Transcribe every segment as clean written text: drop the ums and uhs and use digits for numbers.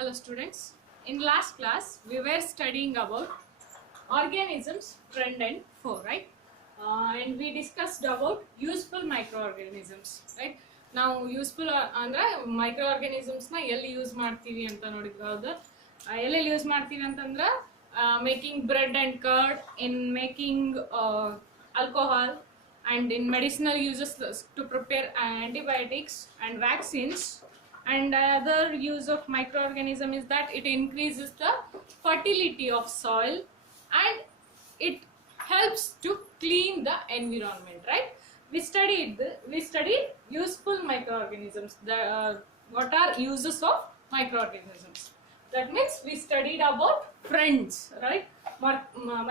Hello students. In last class we were studying about organisms friend and foe, right? And we discussed about useful microorganisms, right? Now useful ಅಂದ್ರೆ microorganisms ನ ಎಲ್ಲಿ use ಮಾಡ್ತೀವಿ ಅಂತ ನೋಡಿದ್ವಿ. ಹೌದಾ? ಎಲ್ಲೆಲ್ಲಿ use ಮಾಡ್ತೀವಿ ಅಂತಂದ್ರೆ making bread and curd, in making alcohol, and in medicinal uses to prepare antibiotics and vaccines. And other use of microorganism is that it increases the fertility of soil and it helps to clean the environment, right? We studied useful microorganisms. What are uses of microorganisms? That means we studied about friends, right?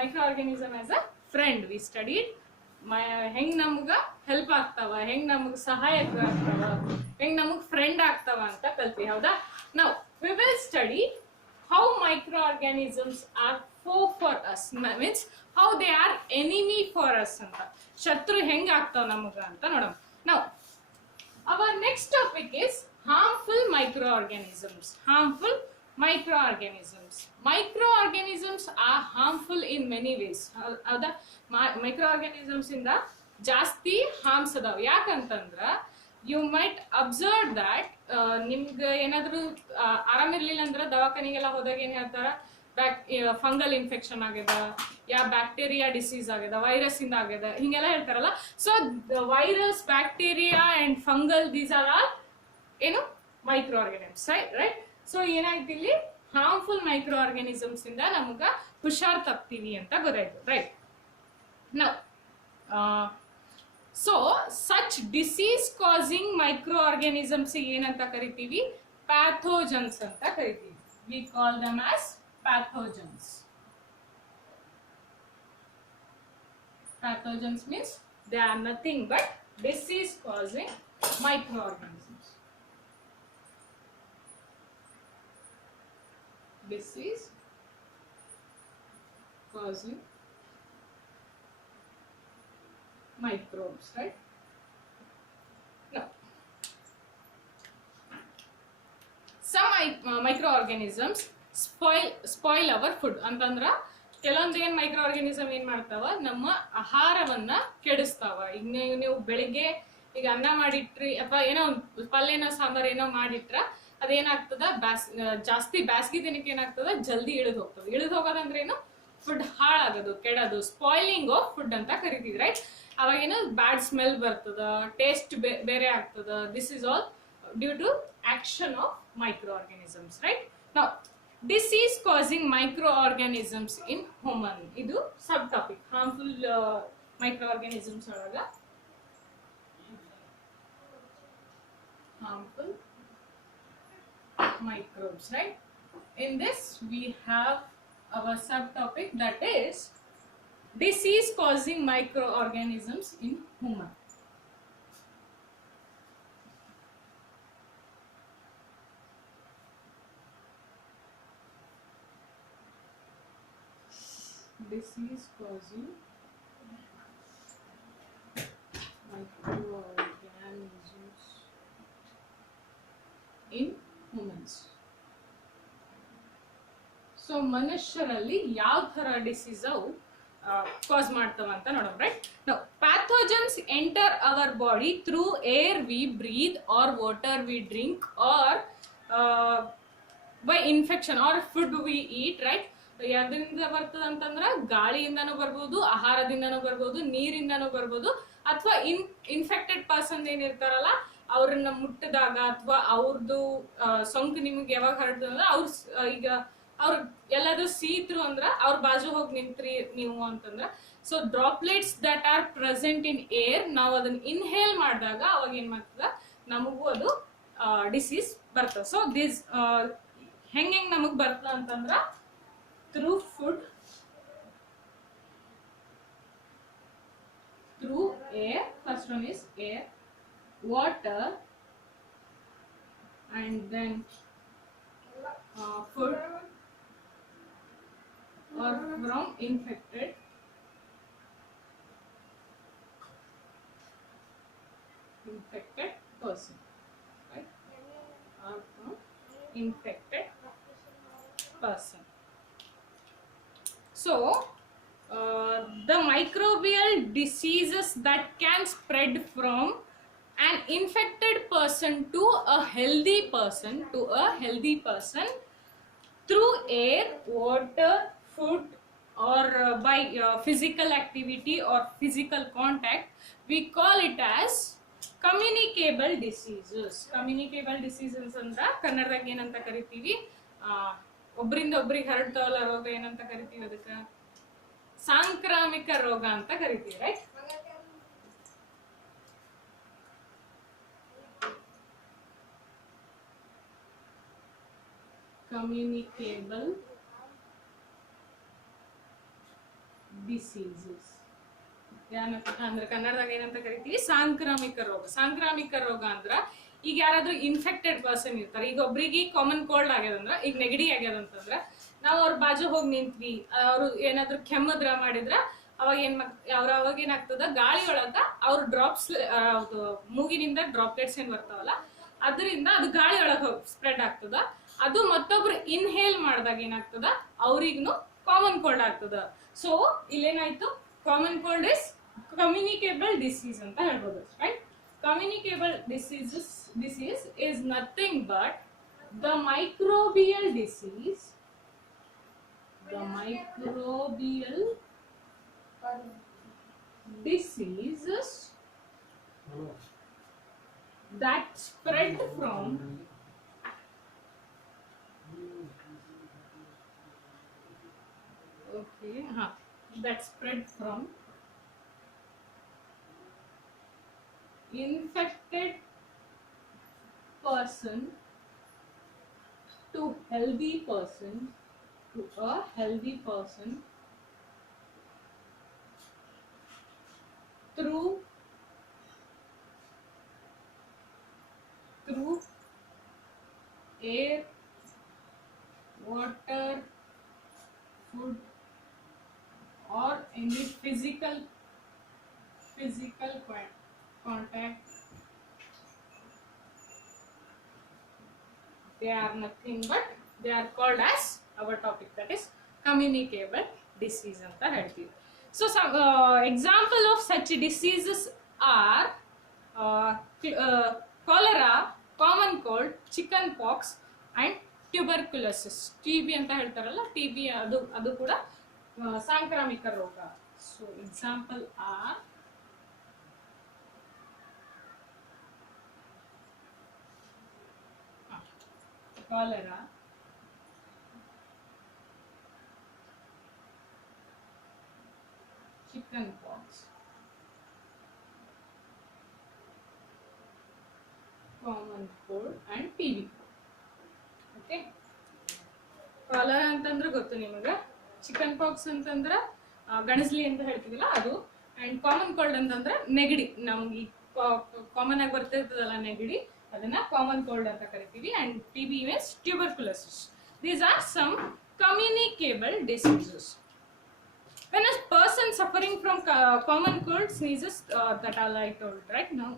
Microorganism as a friend we studied. ಹೆಂಗ್ ನಮ್ಗ help ಆಗ್ತಾವ, ಹೆಂಗ್ ನಮಗ್ ಸಹಾಯಕ ಆಗ್ತಾವ, ಹೆಂಗ್ ನಮಗ್ friend ಆಗ್ತಾವ ಅಂತ ಕಲ್ತಿ. ಹೌದಾ? ನಾವು we will study how microorganisms are foe for us, means how they are enemy for us ಅಂತ, ಶತ್ರು ಹೆಂಗ್ ಆಗ್ತಾವ ನಮಗ ಅಂತ ನೋಡೋಣ. ನಾವು our next topic is harmful microorganisms. Harmful microorganisms. Microorganisms are harmful in many ways. ಹೌದಾ? microorganisms ಇಂದ ಜಾಸ್ತಿ ಹಾರ್ಮ್ಸ್ ಅದಾವ. ಯಾಕಂತಂದ್ರ ಯು ಮೈಟ್ ಅಬ್ಸರ್ವ್ ದ್ಯಾಟ್ ನಿಮ್ಗೆ ಏನಾದ್ರು ಆರಾಮಿರ್ಲಿಲ್ಲ ಅಂದ್ರೆ ದವಾಖಾನಿಗೆಲ್ಲ ಹೋದಾಗ ಏನ್ ಹೇಳ್ತಾರ, ಫಂಗಲ್ ಇನ್ಫೆಕ್ಷನ್ ಆಗ್ಯದ, ಯಾ ಬ್ಯಾಕ್ಟೀರಿಯಾ ಡಿಸೀಸ್ ಆಗ್ಯದ, ವೈರಸ್ ಇಂದ ಆಗ್ಯದ, ಹಿಂಗೆಲ್ಲ ಹೇಳ್ತಾರಲ್ಲ. So virus, bacteria and fungal, these are all ಏನು ಮೈಕ್ರೋ ಆರ್ಗಾನಿಸಮ್ಸ್, ರೈಟ್? ಸೊ ಏನಾಯ್ತು ಇಲ್ಲಿ, ಹಾರ್ಮ್ಫುಲ್ ಮೈಕ್ರೋ ಆರ್ಗಾನಿಸಮ್ಸ್ ಇಂದ ನಮಗ ಹುಷಾರ್ ತಪ್ತೀವಿ ಅಂತ ಗೊತ್ತಾಯ್ತು, right? Now, so such disease causing microorganisms ಏನಂತ ಕರಿತೀವಿ? Pathogens ಅಂತ ಕರಿತೀವಿ. We call them as pathogens. Pathogens means they are nothing but disease causing microorganisms. Disease causing microbes, right? Now, some microorganisms spoil our food. ಅಂತಂದ್ರ ಕೆಲವೊಂದು ಏನ್ micro organism ಏನ್ ಮಾಡ್ತಾವ, ನಮ್ಮ ಆಹಾರವನ್ನ ಕೆಡಿಸ್ತಾವ. ಈಗ ನೀವು ಬೆಳಿಗ್ಗೆ ಈಗ ಅನ್ನ ಮಾಡಿಟ್ರಿ ಅಥವಾ ಏನೋ ಪಲ್ಯನ ಸಾಂಬಾರ್ ಏನೋ ಮಾಡಿಟ್ರ ಅದೇನಾಗ್ತದ, ಜಾಸ್ತಿ ಬ್ಯಾಸ್ಗಿ ದಿನಕ್ಕೆ ಏನಾಗ್ತದ, ಜಲ್ದಿ ಇಳಿದು ಹೋಗ್ತದೆ. ಇಳಿದು ಹೋಗೋದಂದ್ರೆ ಏನು, ಫುಡ್ ಹಾಳಾಗೋದು, ಕೆಡೋದು, ಸ್ಪಾಯ್ಲಿಂಗ್ ಆಫ್ ಫುಡ್ ಅಂತ ಕರಿತೀವಿ, ರೈಟ್? ಅವಾಗೇನು ಬ್ಯಾಡ್ ಸ್ಮೆಲ್ ಬರ್ತದ, ಟೇಸ್ಟ್ ಬೇರೆ ಆಗ್ತದ. This is all due to action of micro organisms, right? ನಾವು disease causing micro organisms in human, ಇದು sub topic. Harmful micro organisms ಒಳಗ harmful microbes, right? In this we have our subtopic, that is disease causing microorganisms in human. Disease causing microorganisms in humans. So ಮನುಷ್ಯರಲ್ಲಿ ಯಾವ ತರ disease ಅವು ಕಾಸ್ ಮಾಡ್ತಾವ ಅಂತ ನೋಡೋಣ, right? ನಾವು pathogens enter our body through air we breathe or water we drink or by infection or food we eat, right? ಯಾವ್ದ್ರಿಂದ ಬರ್ತದ ಅಂತಂದ್ರ ಗಾಳಿಯಿಂದನೂ ಬರ್ಬೋದು, ಆಹಾರದಿಂದನೂ ಬರ್ಬೋದು, ನೀರಿಂದನೂ ಬರ್ಬೋದು, ಅಥವಾ ಇನ್ಫೆಕ್ಟೆಡ್ ಪರ್ಸನ್ ಏನಿರ್ತಾರಲ್ಲ ಅವ್ರನ್ನ ಮುಟ್ಟಿದಾಗ ಅಥವಾ ಅವ್ರದ್ದು ಸೋಂಕು ನಿಮ್ಗೆ ಯಾವಾಗ ಹರಡ್ತದಂದ್ರ ಈಗ ಅವ್ರ ಎಲ್ಲಾದ್ರೂ ಸೀತ್ರು ಅಂದ್ರ ಅವ್ರ ಬಾಜು ಹೋಗಿ ನಿಂತ್ರಿ ನೀವು ಅಂತಂದ್ರ, so droplets that are present in air, ನಾವು ಅದನ್ನ ಇನ್ಹೇಲ್ ಮಾಡಿದಾಗ ಅವಾಗ ಏನ್ ಮಾಡ್ತದ, ನಮಗೂ ಅದು ಡಿಸೀಸ್ ಬರ್ತದ. ಸೊ ದಿಸ್ ಹೆಂಗ್ ನಮಗ್ ಬರ್ತದ ಅಂತಂದ್ರ through food, through air, first one is air, water, and then food, or from infected person, right? Or from infected person. So the microbial diseases that can spread from an infected person to a healthy person through air, water, food, or by physical activity or physical contact, we call it as communicable diseases. Communicable diseases ಅಂದ್ರ ಕನ್ನಡದಾಗ ಏನಂತ ಕರಿತೀವಿ, ಒಬ್ಬರಿಂದ ಒಬ್ಬರಿಗೆ ಹರಡ್ತಾವಲ್ಲ ರೋಗ, ಏನಂತ ಕರಿತೀವಿ ಅದಕ್ಕೆ? ಸಾಂಕ್ರಾಮಿಕ ರೋಗ ಅಂತ ಕರಿತೀವಿ, ರೈಟ್? Communicable diseases ಅಂದ್ರೆ ಕನ್ನಡದಾಗ ಏನಂತ ಕರಿತೀವಿ? ಸಾಂಕ್ರಾಮಿಕ ರೋಗ. ಸಾಂಕ್ರಾಮಿಕ ರೋಗ ಅಂದ್ರ ಈಗ ಯಾರಾದ್ರೂ ಇನ್ಫೆಕ್ಟೆಡ್ ಪರ್ಸನ್ ಇರ್ತಾರೆ, ಈಗ ಒಬ್ರಿಗೆ ಕಾಮನ್ ಕೋಲ್ಡ್ ಆಗ್ಯದಂದ್ರ, ಈಗ ನೆಗಡಿ ಆಗ್ಯದಂತಂದ್ರ ನಾವು ಅವ್ರ ಬಾಜು ಹೋಗಿ ನಿಂತ್ವಿ, ಅವ್ರು ಏನಾದ್ರು ಕೆಮ್ಮದ್ರ ಮಾಡಿದ್ರ ಅವಾಗ ಅವಾಗ ಏನಾಗ್ತದ, ಗಾಳಿ ಒಳಗ ಅವ್ರ ಡ್ರಾಪ್ಸ್, ಮೂಗಿನಿಂದ ಡ್ರಾಪ್ಲೆಟ್ಸ್ ಏನ್ ಬರ್ತಾವಲ್ಲ ಅದರಿಂದ ಅದು ಗಾಳಿ ಒಳಗೆ ಹೋಗಿ ಸ್ಪ್ರೆಡ್ ಆಗ್ತದ. ಅದು ಮತ್ತೊಬ್ರು ಇನ್ಹೇಲ್ ಮಾಡಿದಾಗ ಏನಾಗ್ತದ, ಅವ್ರಿಗೂ ಕಾಮನ್ ಕೋಲ್ಡ್ ಆಗ್ತದ. ಸೊ ಇಲ್ಲೇನಾಯ್ತು, common cold is communicable disease ಅಂತ ಹೇಳ್ಬೋದು, right? Communicable disease is nothing but the microbial disease diseases that spread from that spread from infected person to healthy person to a healthy person through air, water, food, or any physical contact. They are nothing but they are called as our topic, that is communicable disease anta ಹೇಳ್ತೀವಿ. So some example of such diseases are cholera, common cold, chicken pox and tuberculosis. TB ಅಂತ ಹೇಳ್ತಾರಲ್ಲ, TB ಅದು ಕೂಡ ಸಾಂಕ್ರಾಮಿಕ ರೋಗ. So example are cholera, chicken pox, common cold and TB. Okay, cholera ಅಂತಂದ್ರೆ ಗೊತ್ತು ನಿಮಗೆ, ಚಿಕನ್ ಪಾಕ್ಸ್ ಅಂತಂದ್ರೆ ಗಣಸ್ಲಿ ಅಂತ ಹೇಳ್ತೀವಲ್ಲ ಅದು, ಅಂಡ್ ಕಾಮನ್ ಕೋಲ್ಡ್ ಅಂತಂದ್ರೆ ನೆಗಡಿ, ನಮ್ಗೆ ಕಾಮನ್ ಆಗಿ ಬರ್ತಿರ್ತದಲ್ಲ ನೆಗಡಿ, ಅದನ್ನ ಕಾಮನ್ ಕೋಲ್ಡ್ ಅಂತ ಕರಿತೀವಿ. And TB is tuberculosis. These are some communicable diseases. When a person suffering from common cold sneezes, that all I told right now,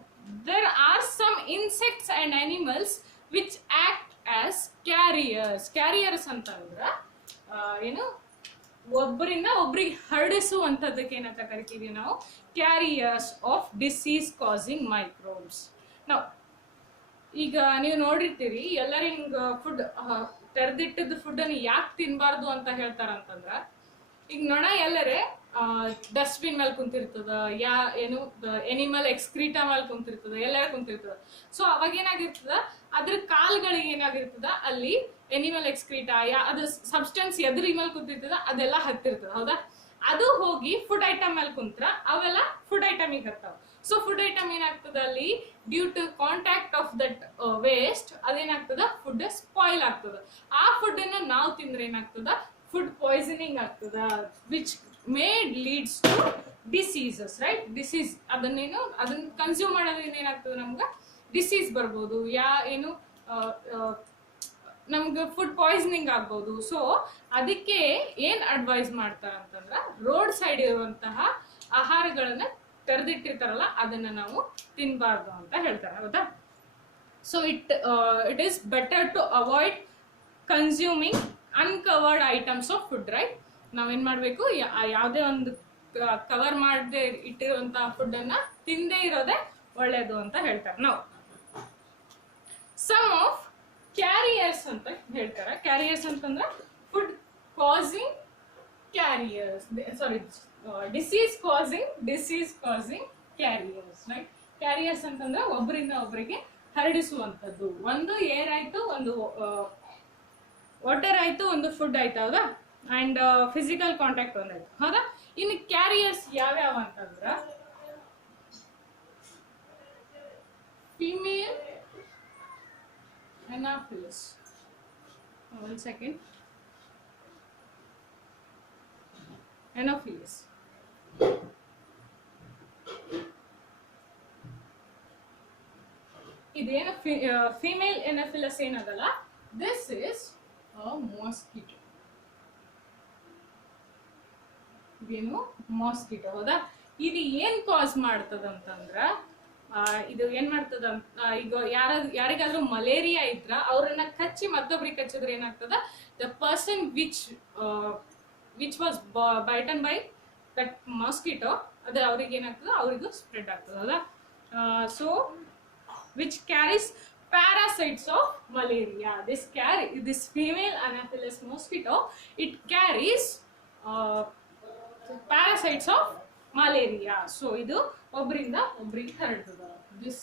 there are some insects and animals which act as carriers. Carriers ಅಂತಂದ್ರೆ ಏನು, ಒಬ್ಬರಿಂದ ಒಬ್ರಿಗೆ ಹರಡಿಸುವಂಥದ್ದಕ್ಕೆ ಏನಂತ ಕರಿತೀವಿ ನಾವು? Carriers of disease causing microbes. ನಾವು ಈಗ ನೀವು ನೋಡಿರ್ತೀರಿ, ಎಲ್ಲರೂ ಹಿಂಗ ಫುಡ್ ತೆರೆದಿಟ್ಟಿದ್ದ ಫುಡ್ ಅನ್ನು ಯಾಕೆ ತಿನ್ಬಾರ್ದು ಅಂತ ಹೇಳ್ತಾರಂತಂದ್ರ, ಈಗ ನೊಣ ಎಲ್ಲರೇ ಡಸ್ಟ್ಬಿನ್ ಮೇಲೆ ಕುಂತಿರ್ತದ, ಏನು ಎನಿಮಲ್ ಎಕ್ಸ್ಕ್ರೀಟಾ ಮೇಲೆ ಕುಂತಿರ್ತದ, ಎಲ್ಲರ ಕುಂತಿರ್ತದ. ಸೊ ಅವಾಗ ಏನಾಗಿರ್ತದ, ಅದ್ರ ಕಾಲ್ಗಳಿಗೆ ಏನಾಗಿರ್ತದ, ಅಲ್ಲಿ ಎನಿಮಲ್ ಎಕ್ಸ್ಕ್ರೀಟಾ ಅದು ಸಬ್ಸ್ಟೆನ್ಸ್ ಎದ್ರ ಮೇಲೆ ಕುಂತಿರ್ತದ ಅದೆಲ್ಲ ಹತ್ತಿರ್ತದ, ಹೌದಾ? ಅದು ಹೋಗಿ ಫುಡ್ ಐಟಮ್ ಮೇಲೆ ಕುಂತ್ರ ಅವೆಲ್ಲ ಫುಡ್ ಐಟಮಿಗೆ ಹತ್ತಾವ. ಸೊ ಫುಡ್ ಐಟಮ್ ಏನಾಗ್ತದ, ಅಲ್ಲಿ due to contact of that waste ಅದೇನಾಗ್ತದ, ಫುಡ್ ಸ್ಪಾಯ್ಲ್ ಆಗ್ತದ. ಆ ಫುಡ್ ಅನ್ನ ನಾವು ತಿಂದ್ರೆ ಏನಾಗ್ತದ, ಫುಡ್ ಪಾಯ್ಸನಿಂಗ್ ಆಗ್ತದ, which made leads to diseases, right? Disease ಅದನ್ನ ಕನ್ಸ್ಯೂಮ್ ಮಾಡೋದ್ರಿಂದ ಏನಾಗ್ತದೆ, ನಮ್ಗೆ ಡಿಸೀಸ್ ಬರ್ಬೋದು, ನಮ್ಗೆ ಫುಡ್ ಪಾಯ್ಸನಿಂಗ್ ಆಗ್ಬೋದು. ಸೊ ಅದಕ್ಕೆ ಏನ್ ಅಡ್ವೈಸ್ ಮಾಡ್ತಾರ ಅಂತಂದ್ರ, ರೋಡ್ ಸೈಡ್ ಇರುವಂತಹ ಆಹಾರಗಳನ್ನ ತೆರೆದಿಟ್ಟಿರ್ತಾರಲ್ಲ ಅದನ್ನ ನಾವು ತಿನ್ಬಾರ್ದು ಅಂತ ಹೇಳ್ತಾರೆ, ಹೌದಾ? So it is better to avoid consuming uncovered items of food, right? ನಾವೇನ್ ಮಾಡಬೇಕು, ಯಾವುದೇ ಒಂದು ಕವರ್ ಮಾಡದೆ ಇಟ್ಟಿರುವಂತ ಫುಡ್ ಅನ್ನ ತಿಂದೇ ಇರೋದೇ ಒಳ್ಳೇದು ಅಂತ ಹೇಳ್ತಾರೆ. ನಾವು ಸಮ್ ಆಫ್ ಕ್ಯಾರಿಯರ್ಸ್ ಅಂತ ಹೇಳ್ತಾರೆ. ಕ್ಯಾರಿಯರ್ಸ್ ಅಂತಂದ್ರೆ food causing carriers, sorry, disease causing carriers, right? Carriers ಅಂತಂದ್ರೆ ಒಬ್ಬರಿಂದ ಒಬ್ಬರಿಗೆ ಹರಡಿಸುವಂಥದ್ದು. ಒಂದು ಏರ್ ಆಯ್ತು, ಒಂದು ವಾಟರ್ ಆಯ್ತು, ಒಂದು ಫುಡ್ ಆಯ್ತು, ಹೌದಾ? ಅಂಡ್ ಫಿಸಿಕಲ್ ಕಾಂಟ್ಯಾಕ್ಟ್ ಒಂದಾಯ್ತು, ಹೌದಾ? ಇನ್ನು ಕ್ಯಾರಿಯರ್ಸ್ ಯಾವ್ಯಾವ ಅಂತಂದ್ರ female anopheles. One second. Anopheles ಇದೇನು ಫಿಮೇಲ್ ಎನಾಫಿಲಸ್ ಏನದಲ್ಲ, ದಿಸ್ ಇಸ್ ಮಾಸ್ಕಿಟೋ. ಇದೇನು ಮಾಸ್ಕಿಟೋ, ಹೌದಾ? ಇದು ಏನ್ ಕಾಸ್ ಮಾಡ್ತದ ಅಂತಂದ್ರ, ಇದು ಏನ್ ಮಾಡ್ತದ ಈಗ ಯಾರಿಗಾದ್ರೂ ಮಲೇರಿಯಾ ಇದ್ರ ಅವ್ರನ್ನ ಕಚ್ಚಿ ಮತ್ತೊಬ್ರಿಗೆ ಕಚ್ಚಿದ್ರೆ ಏನಾಗ್ತದ, the person which was bitten by that mosquito, ಅದು ಅವ್ರಿಗೆ ಏನಾಗ್ತದ, ಅವ್ರಿಗೂ ಸ್ಪ್ರೆಡ್ ಆಗ್ತದ, ಹೌದಾ? So which carries parasites of malaria. This female Anopheles mosquito, it carries parasites of malaria. So idu obrinda obrige ಹರಡ್ತದ, this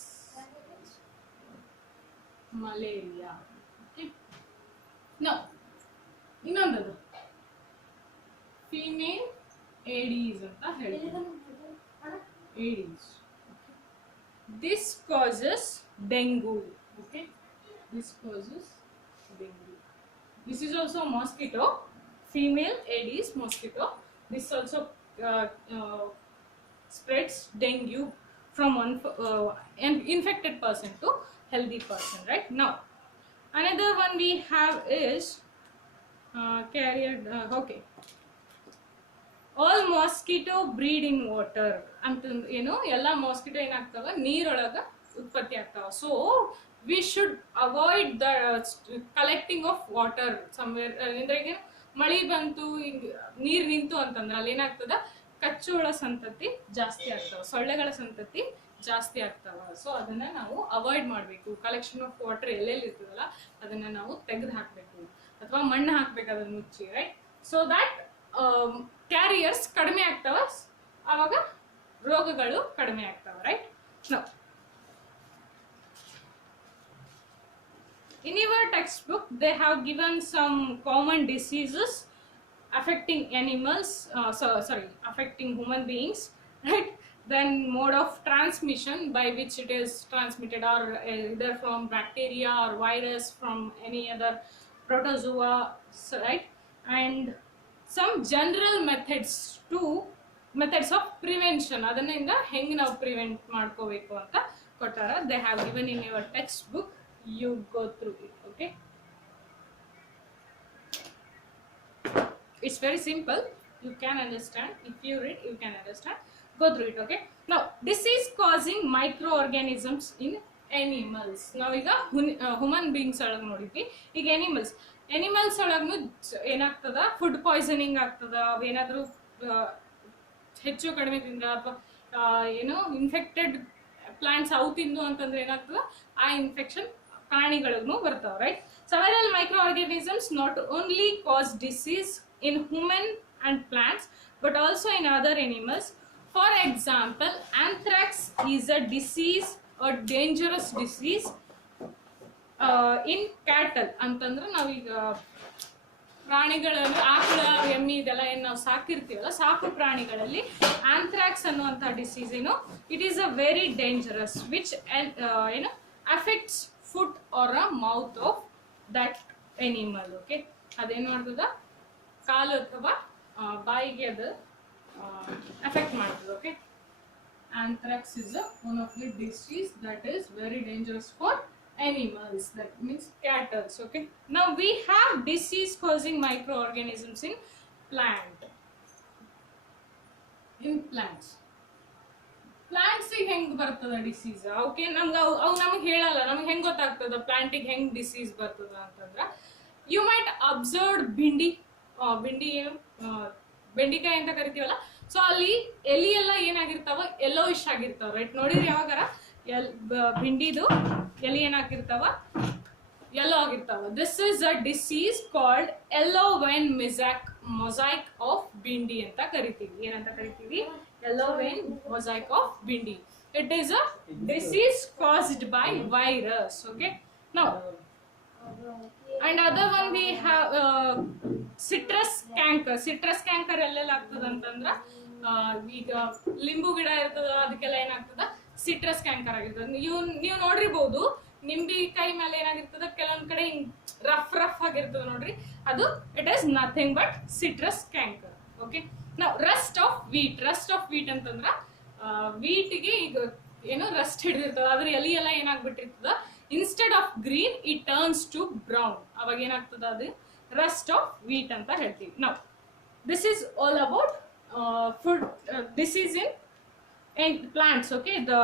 malaria. Okay, now ಇನ್ನೊಂದದು female Aedes ಅಂತ ಹೇಳ್ತೀವಿ. Aedes, this causes dengue. Okay, this causes dengue. This is also a mosquito, female Aedes mosquito. This also spreads dengue from one infected person to healthy person, right? Now another one we have is carrier. Okay, all mosquito breed in water ಅಂತ ಏನು, ಎಲ್ಲ mosquito ಏನಾಗ್ತಾವ, ನೀರೊಳಗ ಉತ್ಪತ್ತಿ ಆಗ್ತಾವ. So we should avoid the collecting of water somewhere. ಅಂದ್ರೆ ಮಳಿ ಬಂತು, ನೀರ್ ನಿಂತು ಅಂತಂದ್ರೆ ಅಲ್ಲಿ ಏನಾಗ್ತದ, ಕಚ್ಚುಳ ಸಂತತಿ ಜಾಸ್ತಿ ಆಗ್ತಾವ, ಸೊಳ್ಳೆಗಳ ಸಂತತಿ ಜಾಸ್ತಿ ಆಗ್ತಾವ. ಸೊ ಅದನ್ನ ನಾವು ಅವಾಯ್ಡ್ ಮಾಡಬೇಕು. ಕಲೆಕ್ಷನ್ ಆಫ್ ವಾಟರ್ ಎಲ್ಲೆಲ್ಲಿ ಇರ್ತದಲ್ಲ ಅದನ್ನ ನಾವು ತೆಗೆದು ಹಾಕ್ಬೇಕು, ಅಥವಾ ಮಣ್ಣು ಹಾಕ್ಬೇಕು ಅದನ್ನ ಮುಚ್ಚಿ, ರೈಟ್? ಸೊ ದಟ್ ಕ್ಯಾರಿಯರ್ಸ್ ಕಡಿಮೆ ಆಗ್ತಾವ, ಆವಾಗ ರೋಗಗಳು ಕಡಿಮೆ ಆಗ್ತಾವ, right? No in your textbook they have given some common diseases affecting animals, affecting human beings, right? Then mode of transmission by which it is transmitted are either from bacteria or virus, from any other protozoa, right? And some general methods of prevention, ಅದನ್ನಿಂದ ಹೆಂಗೆ ನಾವು prevent ಮಾಡ್ಕೋಬೇಕು ಅಂತ ಕೊಟ್ಟಾರ. they have given in your textbook, you go through it. Okay, it's very simple, you can understand. If you read, you can understand. Go through it. Okay, now disease causing microorganisms in animals. ನಾವೀಗ human beings ಒಳಗೆ ನೋಡಿದ್ವಿ. ಈಗ animals ಒಳಗೂ ಏನಾಗ್ತದ, food poisoning ಆಗ್ತದ. ಅವೇನಾದ್ರೂ ಹೆಚ್ಚು ಕಡಿಮೆ ತಿಂದ್ರ ಅಥವಾ ಏನೋ ಇನ್ಫೆಕ್ಟೆಡ್ ಪ್ಲಾಂಟ್ಸ್ ಅವು ತಿಂದು ಅಂತಂದ್ರೆ ಏನಾಗ್ತದ, ಆ ಇನ್ಫೆಕ್ಷನ್ ಪ್ರಾಣಿಗಳಿಗೂ ಬರ್ತಾವ, right? Several microorganisms not only cause disease in human and plants but also in other animals. For example, anthrax is a disease, a dangerous disease in cattle. ಅಂತಂದ್ರೆ ನಾವೀಗ ಪ್ರಾಣಿಗಳನ್ನು, ಆಕಳ, ಎಮ್ಮಿ ಇದೆಲ್ಲ ಏನು ನಾವು ಸಾಕಿರ್ತೀವಲ್ಲ, ಸಾಕು ಪ್ರಾಣಿಗಳಲ್ಲಿ ಆಂಥ್ರಾಕ್ಸ್ ಅನ್ನುವಂಥ ಡಿಸೀಸ್ ಏನು, it is a very dangerous which ಏನು affects foot or a mouth of that animal. Okay, ಅದೇನು ಮಾಡ್ತದ, ಕಾಲು ಅಥವಾ ಬಾಯಿಗೆ ಅದು ಅಫೆಕ್ಟ್ ಮಾಡ್ತದೆ. Okay, anthrax is one of the disease that is very dangerous for animals, that means cattle. Okay, now we have disease causing microorganisms in plants. ಹೆಂಗ್ ಬರ್ತದ disease? Okay, ನಮ್ಗೆ ಅವು ನಮಗೆ ಹೇಳಲ್ಲ, ನಮ್ಗೆ ಹೆಂಗ್ ಗೊತ್ತಾಗ್ತದ ಪ್ಲಾಂಟಿಗೆ ಹೆಂಗ್ ಡಿಸೀಸ್ ಬರ್ತದ ಅಂತಂದ್ರ, ಯು ಮೈಟ್ ಅಬ್ಸರ್ವ್ಡ್ ಬಿಂಡಿ ಏನು ಬೆಂಡಿಕಾಯಿ ಅಂತ ಕರಿತೀವಲ್ಲ, ಸೊ ಅಲ್ಲಿ ಎಲಿ ಎಲ್ಲ ಏನಾಗಿರ್ತಾವ, ಯೆಲ್ಲೋಯಿಶ್ ಆಗಿರ್ತಾವ, ರೈಟ್? ನೋಡಿರಿ ಯಾವಾಗಾರ ಭಿಂಡಿದು ಎಲಿ ಏನಾಗಿರ್ತಾವ, ಯೆಲ್ಲೋ ಆಗಿರ್ತಾವ. This is a disease called yellow vein mosaic of bhindi ಅಂತ ಕರಿತೀವಿ. ಏನಂತ ಕರಿತೀವಿ? Yellow vein mosaic of bhindi. It is a disease caused by virus. Okay, now and other one we have citrus canker ಎಲ್ಲೆಲ್ಲ ಆಗ್ತದ ಅಂತಂದ್ರ ಈಗ ಲಿಂಬು ಗಿಡ ಇರ್ತದ, ಅದಕ್ಕೆಲ್ಲ ಏನಾಗ್ತದ, ಸಿಟ್ರಸ್ ಕ್ಯಾಂಕರ್ ಆಗಿರ್ತದ. ನೀವು ನೋಡಿರ್ಬೋದು ನಿಂಬಿಕಾಯಿ ಮೇಲೆ ಏನಾಗಿರ್ತದ, ಕೆಲವೊಂದ್ ಕಡೆ ಹಿಂಗ್ ರಫ್ ಆಗಿರ್ತದ ನೋಡ್ರಿ, ಅದು it is nothing but citrus canker. Okay, ನಾವು ರಸ್ಟ್ ಆಫ್ ವೀಟ್ ಅಂತಂದ್ರ ವೀಟ್ಗೆ ಈಗ ಏನೋ ರಸ್ಟ್ ಹಿಡಿದಿರ್ತದ, ಅದ್ರ ಎಲಿ ಎಲ್ಲ ಏನಾಗ್ಬಿಟ್ಟಿರ್ತದ, instead of green it turns to brown. ಅವಾಗ ಏನಾಗ್ತದ, ಅದು ರಸ್ಟ್ ಆಫ್ ವೀಟ್ ಅಂತ ಹೇಳ್ತೀವಿ. ನಾವು this is all about food disease in plants. Okay, the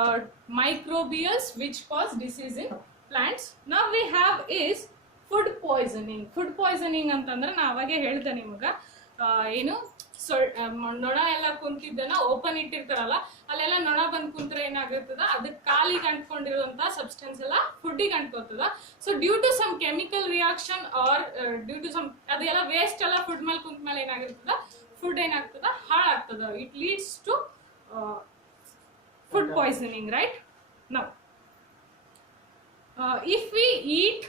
microbials which cause disease in plants. Now we have is food poisoning ಅಂತಂದ್ರೆ ನಾ ಅವಾಗೆ ಹೇಳ್ದೆ ನಿಮಗ, ಏನು ನೊಣ ಎಲ್ಲ ಕುಂತಿದ್ದನ ಓಪನ್ ಇಟ್ಟಿರ್ತಾರಲ್ಲ, ಅಲ್ಲೆಲ್ಲ ನೊಣ ಬಂದ್ ಕುಂತ್ರೆ ಏನಾಗಿರ್ತದ, ಅದಕ್ಕೆ ಕಾಲಿಗೆ ಅಂಟ್ಕೊಂಡಿರುವಂತ ಸಬ್ಸ್ಟೆನ್ಸ್ ಎಲ್ಲ ಫುಡ್ಡಿಗೆ ಅಂಟ್ಕೋತದ. So due to some chemical reaction or due to some ಅದೆಲ್ಲ ವೇಸ್ಟ್ ಎಲ್ಲ ಫುಡ್ ಮೇಲೆ ಕುಂತ ಮೇಲೆ ಏನಾಗಿರ್ತದ, ಫುಡ್ ಏನಾಗ್ತದ, ಹಾಳಾಗ್ತದ. It leads to food poisoning, right? Now if we eat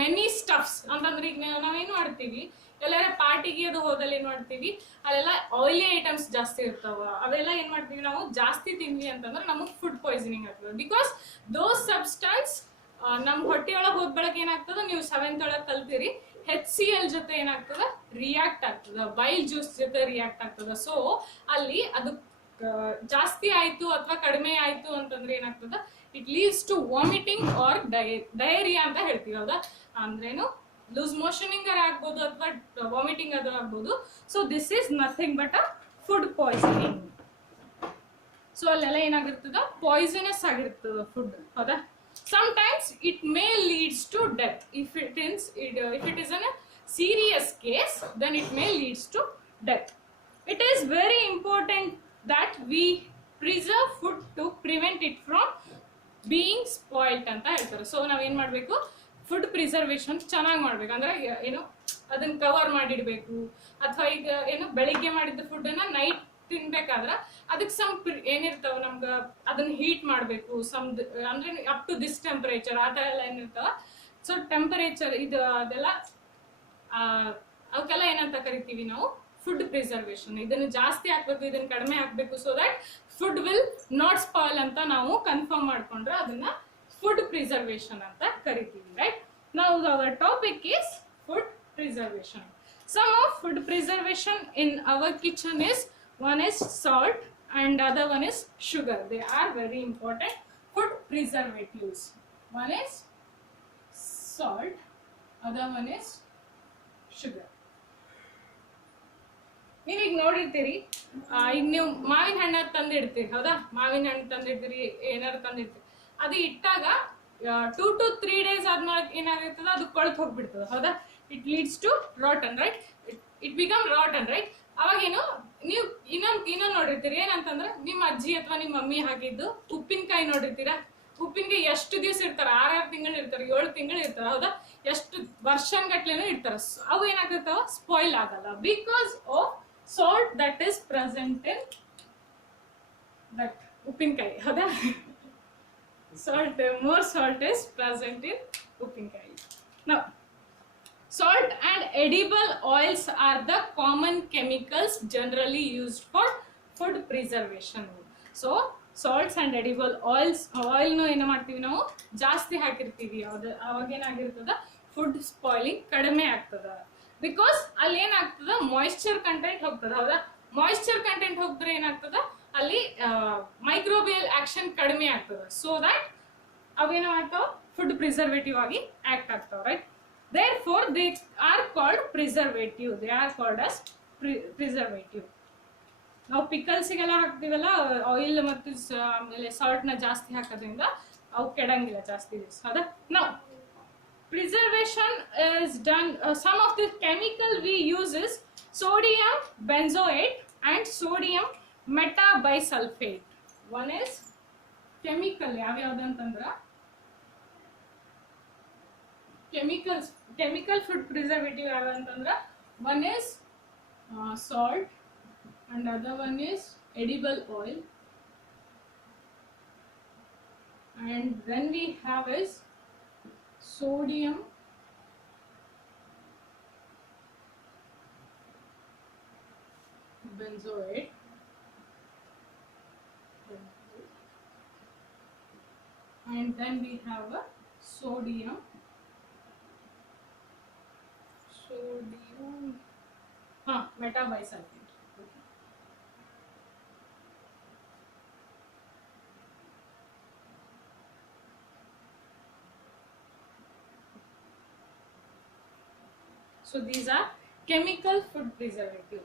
many stuffs ಅಂತಂದ್ರೆ ಈಗ ನಾವೇನ್ ಮಾಡ್ತೀವಿ, ಎಲ್ಲಾರ ಪಾರ್ಟಿಗೆ ಅದು ಹೋದಲ್ಲಿ ಏನ್ ಮಾಡ್ತೀವಿ, ಅಲ್ಲೆಲ್ಲ ಆಯಿಲಿ ಐಟಮ್ಸ್ ಜಾಸ್ತಿ ಇರ್ತಾವ, ಅವೆಲ್ಲ ಏನ್ ಮಾಡ್ತೀವಿ ನಾವು ಜಾಸ್ತಿ ತಿನ್ವಿ ಅಂತಂದ್ರೆ ನಮಗೆ ಫುಡ್ ಪಾಯ್ಸನಿಂಗ್ ಆಗ್ತದೆ. ಬಿಕಾಸ್ ದೋಸ್ ಸಬ್ಸ್ಟೆನ್ಸ್ ನಮ್ ಹೊಟ್ಟೆಯೊಳಗೆ ಹೋದ ಬೆಳಗ್ಗೆ ಏನಾಗ್ತದ, ನೀವು 7th ಒಳಗೆ ಕಲ್ತೀರಿ, HCl ಜೊತೆ ಏನಾಗ್ತದ, ರಿಯಾಕ್ಟ್ ಆಗ್ತದ, ಬೈಲ್ ಜ್ಯೂಸ್ ಜೊತೆ ರಿಯಾಕ್ಟ್ ಆಗ್ತದ. ಸೊ ಅಲ್ಲಿ ಅದು ಜಾಸ್ತಿ ಆಯ್ತು ಅಥವಾ ಕಡಿಮೆ ಆಯ್ತು ಅಂತಂದ್ರೆ ಏನಾಗ್ತದ, it leads to vomiting or diarrhoea ಅಂತ ಹೇಳ್ತೀವಿ. ಹೌದಾ? ಅಂದ್ರೇನು, ಲೂಸ್ ಮೋಷನಿಂಗ್ ಆಗ್ಬೋದು ಅಥವಾ ವಾಮಿಟಿಂಗ್ ಅದು ಆಗ್ಬೋದು. So this is nothing but a food poisoning. So ಅಲ್ಲೆಲ್ಲ ಏನಾಗಿರ್ತದ, ಪಾಯ್ಸನಸ್ ಆಗಿರ್ತದ ಫುಡ್. ಹೌದಾ? Sometimes it may leads to death. If it is in a serious case, then it may leads to death. It is very important that we preserve food to prevent it from being spoiled ಅಂತ ಹೇಳ್ತಾರೆ. So ನಾವ್ ಏನ್ ಮಾಡ್ಬೇಕು, food preservation ಚೆನ್ನಾಗಿ ಮಾಡ್ಬೇಕು. ಅಂದ್ರೆ ಏನು, ಅದನ್ನ ಕವರ್ ಮಾಡಿಡ್ಬೇಕು. ಅಥವಾ ಈಗ ಏನು, ಬೆಳಿಗ್ಗೆ ಮಾಡಿದ ಫುಡ್ ಅನ್ನ ನೈಟ್ ತಿನ್ಬೇಕಾದ್ರ ಅದಕ್ಕೆ ಸಮ್ ಏನಿರ್ತಾವ, ನಮ್ಗ ಅದನ್ನ ಹೀಟ್ ಮಾಡ್ಬೇಕು. ಅಂದ್ರೆ ಅಪ್ ಟು ದಿಸ್ ಟೆಂಪರೇಚರ್ ಆ ತರ ಎಲ್ಲ ಏನಿರ್ತಾವ. ಸೊ ಟೆಂಪರೇಚರ್ ಇದು ಅದೆಲ್ಲ ಅವಕ್ಕೆಲ್ಲ ಏನಂತ ಕರಿತೀವಿ ನಾವು, ಫುಡ್ ಪ್ರಿಸರ್ವೇಶನ್. ಇದನ್ನು ಜಾಸ್ತಿ ಹಾಕ್ಬೇಕು, ಇದನ್ನ ಕಡಿಮೆ ಹಾಕ್ಬೇಕು, so that food will not spoil ಅಂತ ನಾವು ಕನ್ಫರ್ಮ್ ಮಾಡ್ಕೊಂಡ್ರೆ ಅದನ್ನ ಫುಡ್ ಪ್ರಿಸರ್ವೇಶನ್ ಅಂತ ಕರಿತೀವಿ, ರೈಟ್? ನಾವು our topic is food preservation. Some of food preservation in our kitchen is, one is salt and other one is sugar. They are very important food preservatives. One is salt, other one is sugar. ನೀವೀಗ ನೋಡಿರ್ತೀರಿ, ಈಗ ನೀವು ಮಾವಿನ ಹಣ್ಣು ತಂದಿಡ್ತೀರಿ. ಹೌದಾ? ಮಾವಿನ ಹಣ್ಣು ತಂದಿಡ್ತೀರಿ, ಏನಾರು ತಂದಿಡ್ತೀರಿ, ಅದು ಇಟ್ಟಾಗ 2 to 3 days ಆದ್ಮೇಲೆ ಏನಾಗಿರ್ತದ, ಅದು ಕೊಳ್ತು ಹೋಗ್ಬಿಡ್ತದ. ಹೌದಾ? It leads to rotten, right? It become rotten, right? ಅವಾಗೇನು, ನೀವು ಇನ್ನೊಂದು ನೋಡಿರ್ತೀರಿ, ಏನಂತಂದ್ರೆ ನಿಮ್ಮ ಅಜ್ಜಿ ಅಥವಾ ನಿಮ್ಮ ಮಮ್ಮಿ ಹಾಕಿದ್ದು ಉಪ್ಪಿನಕಾಯಿ ನೋಡಿರ್ತೀರಾ. ಉಪ್ಪಿನಕಾಯಿ ಎಷ್ಟು ದಿವಸ ಇರ್ತಾರ, 6 ತಿಂಗಳು ಇರ್ತಾರೆ, 7 ತಿಂಗಳು ಇರ್ತಾರ. ಹೌದಾ? ಎಷ್ಟು ವರ್ಷಗಟ್ಲೆನೂ ಇರ್ತಾರ. ಅವು ಏನಾಗ್ತಾವ, ಸ್ಪಾಯ್ಲ್ ಆಗಲ್ಲ. Because of salt that is present in that ಉಪ್ಪಿನಕಾಯಿ. ಹೌದಾ? more salt is present in ಉಪ್ಪಿನಕಾಯಿ. Now salt and edible oils are the common chemicals generally used for food preservation. So salts and edible oils, oil ನು ಏನು ಮಾಡ್ತೀವಿ ನಾವು, ಜಾಸ್ತಿ ಹಾಕಿರ್ತೀವಿ. ಅವಾಗ ಏನಾಗಿರ್ತದ, ಫುಡ್ ಸ್ಪಾಯ್ಲಿಂಗ್ ಕಡಿಮೆ ಆಗ್ತದ. ಬಿಕಾಸ್ ಅಲ್ಲಿ ಏನಾಗ್ತದ, ಮಾಯಿಶ್ಚರ್ ಕಂಟೆಂಟ್ ಹೋಗ್ತದ. ಹೌದಾ? ಮಾಯಿಶ್ಚರ್ ಕಂಟೆಂಟ್ ಹೋಗಿದ್ರೆ ಏನಾಗ್ತದ, ಅಲ್ಲಿ ಮೈಕ್ರೋಬಿಯಲ್ ಆಕ್ಷನ್ ಕಡಿಮೆ ಆಗ್ತದ. ಸೊ ದಟ್ ಅವೇನು ಆಗ್ತಾವ, ಫುಡ್ ಪ್ರಿಸರ್ವೇಟಿವ್ ಆಗಿ ಆಕ್ಟ್ ಆಗ್ತಾವ, right? Therefore they are called preservative. They are called as preservative. ನಾವು ಪಿಕಲ್ಸಿಗೆಲ್ಲ ಹಾಕ್ತೀವಲ್ಲ, ಆಯಿಲ್ ಮತ್ತು ಆಮೇಲೆ ಸಾಲ್ಟ್ ನ ಜಾಸ್ತಿ ಹಾಕೋದ್ರಿಂದ ಅವು ಕೆಡಂಗಿಲ್ಲ ಜಾಸ್ತಿ ದಿವಸ. ಹೌದಾ? ನಾವು preservation is done, some of the chemical we use is sodium benzoate and sodium metabisulfate. One is chemical ಯಾವ್ಯಾವ್ದು ಅಂತಂದ್ರ chemical food preservative ಯಾವ್ದು ಅಂತಂದ್ರ one is salt and other one is edible oil, and then we have is sodium benzoate, and then we have a sodium metabisulfate. So these are chemical food preservative.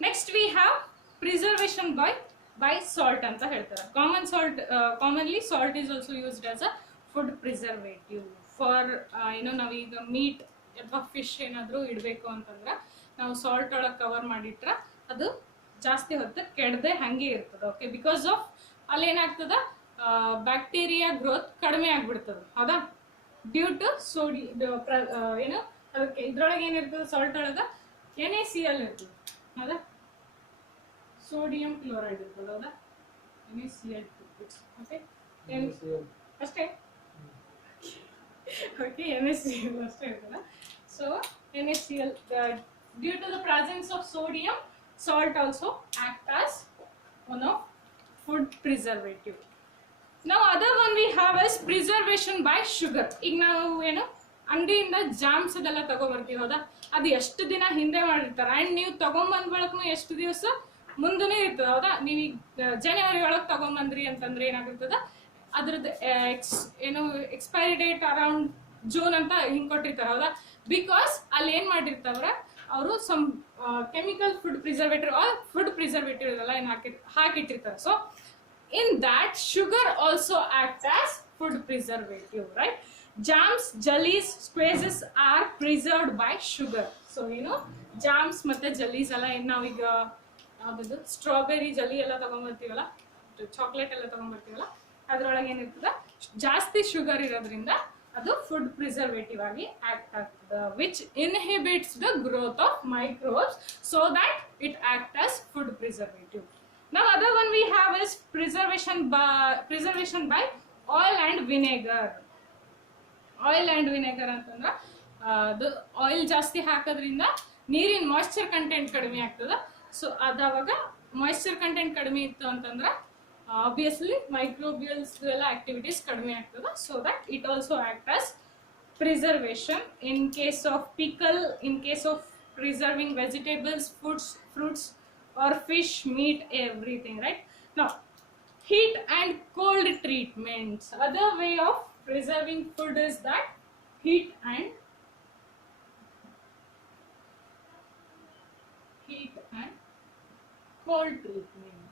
Next we have preservation by salt anta ಹೇಳ್ತಾರೆ. Common salt, commonly salt is also used as a food preservative for ನಾವು ಈಗ meet ಅಥವಾ fish ಏನಾದರೂ ಇಡಬೇಕು ಅಂತಂದ್ರೆ ನಾವು salt ಒಳಗೆ cover ಮಾಡಿಟ್ರೆ ಅದು ಜಾಸ್ತಿ ಹೊತ್ತು ಕೆಡದೆ ಹಾಗೆ ಇರ್ತದೆ. ಓಕೆ, ಬಿಕಾಸ್ ಆಫ್ ಅಲ್ಲಿ ಏನಾಗ್ತದ ಬ್ಯಾಕ್ಟೀರಿಯಾ ಗ್ರೋತ್ ಕಡಿಮೆ ಆಗ್ಬಿಡ್ತದೆ. ಹೌದಾ, ಡ್ಯೂ ಟು ಏನು ಅದಕ್ಕೆ ಇದ್ರೊಳಗೆ ಏನಿರ್ತದೆ ಸಾಲ್ಟ್ ಒಳಗೆ NaCl ಇರ್ತದೆ. ಹೌದಾ, ಸೋಡಿಯಂ ಕ್ಲೋರೈಡ್ ಇರ್ತದೆ. ಹೌದಾ, NaCl. ಓಕೆ, ಅಷ್ಟೇ. Okay, NaCl ಅಷ್ಟೇ ಇರ್ತದೆ. So NaCl, due to the presence of sodium, salt also act as one of food preservative. Now other one we have is preservation by sugar. ಈಗ ನಾವು ಏನು ಅಂಗಡಿಯಿಂದ jams ಅದೆಲ್ಲ ತಗೊಂಡ್ಬರ್ತೀವಿ. ಹೌದಾ, ಅದು ಎಷ್ಟು ದಿನ ಹಿಂದೆ ಮಾಡಿರ್ತಾರೆ ಆ್ಯಂಡ್ ನೀವು ತಗೊಂಬಂದ್ ಬಳಕೂ ಎಷ್ಟು ದಿವಸ ಮುಂದೂ ಇರ್ತದೆ. ಹೌದಾ, ನೀವೀಗ ಜನವರಿ ಒಳಗೆ ತಗೊಂಬಂದ್ರಿ ಅಂತಂದ್ರೆ ಏನಾಗಿರ್ತದ ಅದ್ರದ್ದು ಎಕ್ಸ್ಪೈರಿ ಡೇಟ್ ಅರೌಂಡ್ ಜೂನ್ ಅಂತ ಹಿಂಗೆ ಕೊಟ್ಟಿರ್ತಾರೆ. ಹೌದಾ, ಬಿಕಾಸ್ ಅಲ್ಲಿ ಏನು ಮಾಡಿರ್ತಾವ್ರ ಅವರು some chemical food preservative or food preservative ಇದೆಲ್ಲ ಏನು ಹಾಕಿಟ್ಟಿರ್ತಾರೆ. So in that sugar also act as food preservative, right? Jams, jellies, squeezes are preserved by sugar. So jams ಮತ್ತೆ jellies ಎಲ್ಲ ನಾವೀಗ ಯಾವ್ದು ಸ್ಟ್ರಾಬೆರಿ ಜೆಲ್ಲಿ ಎಲ್ಲ ತಗೊಂಡ್ಬರ್ತೀವಲ್ಲ, ಚಾಕ್ಲೇಟ್ ಎಲ್ಲ ತಗೊಂಡ್ಬರ್ತೀವಲ್ಲ, ಅದ್ರೊಳಗೆ ಏನಿರ್ತದ ಜಾಸ್ತಿ ಶುಗರ್ ಇರೋದ್ರಿಂದ ಅದು ಫುಡ್ ಪ್ರಿಸರ್ವೇಟಿವ್ ಆಗಿ ಆಕ್ಟ್ ಆಗ್ತದೆ, which inhibits the growth of microbes so that it acts as food preservative. Now other one we have is preservation by oil and vinegar. Oil and vinegar ಅಂತಂದ್ರೆ ಅದು oil ಜಾಸ್ತಿ ಹಾಕೋದ್ರಿಂದ ನೀರಿನ moisture content ಕಡಿಮೆ ಆಗ್ತದೆ. So ಅದಾವಾಗ moisture content ಕಡಿಮೆ ಇತ್ತು ಅಂತಂದ್ರೆ ಆಬ್ವಿಯಸ್ಲಿ ಮೈಕ್ರೋಬಿಯಲ್ಸ್ ಎಲ್ಲ ಆಕ್ಟಿವಿಟೀಸ್ ಕಡಿಮೆ ಆಗ್ತದೆ. So that it also act as preservation in case of pickle, in case of preserving vegetables, fruits or fish, meat, everything, right? Now heat and cold treatments. Other way of preserving food is that heat and cold treatment.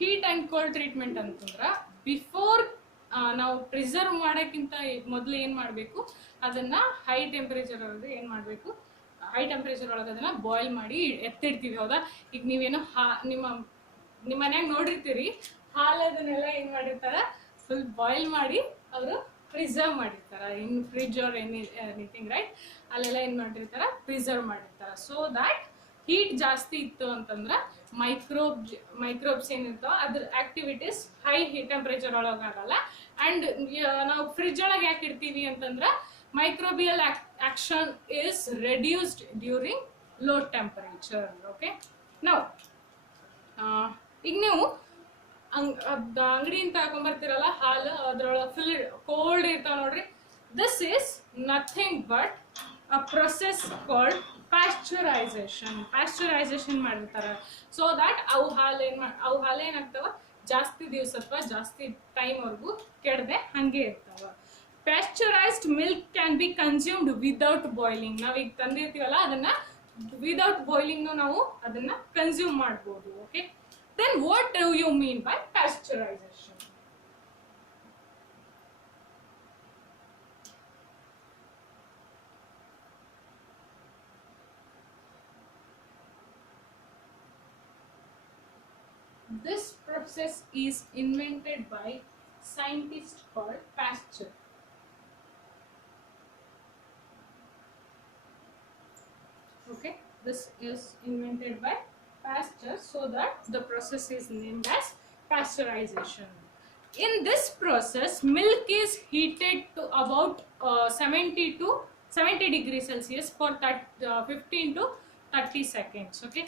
Heat and cold treatment ಅಂತಂದ್ರೆ before ನಾವು preserve ಮಾಡೋಕ್ಕಿಂತ ಮೊದಲು ಏನು ಮಾಡಬೇಕು, ಅದನ್ನ high temperature ಒಳಗೆ ಏನು ಮಾಡಬೇಕು, ಹೈ ಟೆಂಪರೇಚರ್ ಒಳಗೆ ಅದನ್ನ ಬಾಯ್ಲ್ ಮಾಡಿ ಎತ್ತಿಡ್ತೀವಿ. ಹೌದಾ, ಈಗ ನೀವೇನು ನಿಮ್ಮ ಮನ್ಯಾಗ ನೋಡಿರ್ತೀರಿ, ಹಾಲು ಅದನ್ನೆಲ್ಲ ಏನು ಮಾಡಿರ್ತಾರೆ, ಫುಲ್ ಬಾಯ್ಲ್ ಮಾಡಿ ಅವರು ಪ್ರಿಸರ್ವ್ ಮಾಡಿರ್ತಾರೆ ಇನ್ ಫ್ರಿಡ್ಜ್ ಆರ್ ಎನಿಥಿಂಗ್, ರೈಟ್? ಅಲ್ಲೆಲ್ಲ ಏನು ಮಾಡಿರ್ತಾರೆ, ಪ್ರಿಸರ್ವ್ ಮಾಡಿರ್ತಾರೆ. ಸೊ ದ್ಯಾಟ್ ಹೀಟ್ ಜಾಸ್ತಿ ಇತ್ತು ಅಂತಂದ್ರೆ ಮೈಕ್ರೋಬ್ಸ್ ಏನಿರ್ತಾವ ಅದ್ರ ಆಕ್ಟಿವಿಟೀಸ್ ಹೈ ಟೆಂಪರೇಚರ್ ಒಳಗೆ ಆಗಲ್ಲ. ಆ್ಯಂಡ್ ನಾವು ಫ್ರಿಡ್ಜ್ ಒಳಗೆ ಯಾಕೆ ಇಡ್ತೀವಿ ಅಂತಂದ್ರೆ microbial action is reduced during low temperature. Okay, now ಈಗ ನೀವು ಅಂಗಡಿಯಿಂದ ತಗೊಂಡ್ಬರ್ತೀರಲ್ಲ ಹಾಲು, ಅದ್ರೊಳಗೆ ಫುಲ್ ಕೋಲ್ಡ್ ಇರ್ತಾವ ನೋಡ್ರಿ. This is nothing but a process called pasteurisation ಮಾಡಿರ್ತಾರೆ. ಸೊ ದ್ಯಾಟ್ ಅವು ಹಾಲು ಏನಾಗ್ತಾವ, ಜಾಸ್ತಿ ದಿವಸ ಅಥವಾ ಜಾಸ್ತಿ ಟೈಮ್ವರೆಗೂ ಕೆಡದೆ ಹಂಗೆ ಇರ್ತಾವ. Pasteurized milk can be consumed without boiling. ನಾವೀಗ ತಂದಿರ್ತೀವಲ್ಲ ಅದನ್ನ ವಿದೌಟ್ ಬಾಯ್ಲಿಂಗ್ ನಾವು ಅದನ್ನ ಕನ್ಸ್ಯೂಮ್ ಮಾಡ್ಬೋದು. Okay, Then what do you mean by pasteurization? This process is invented by scientist called Pasteur. Okay, this is invented by Pasteur, so that the process is named as pasteurization. In this process, milk is heated to about 70 degrees Celsius for 15 to 30 seconds. Okay,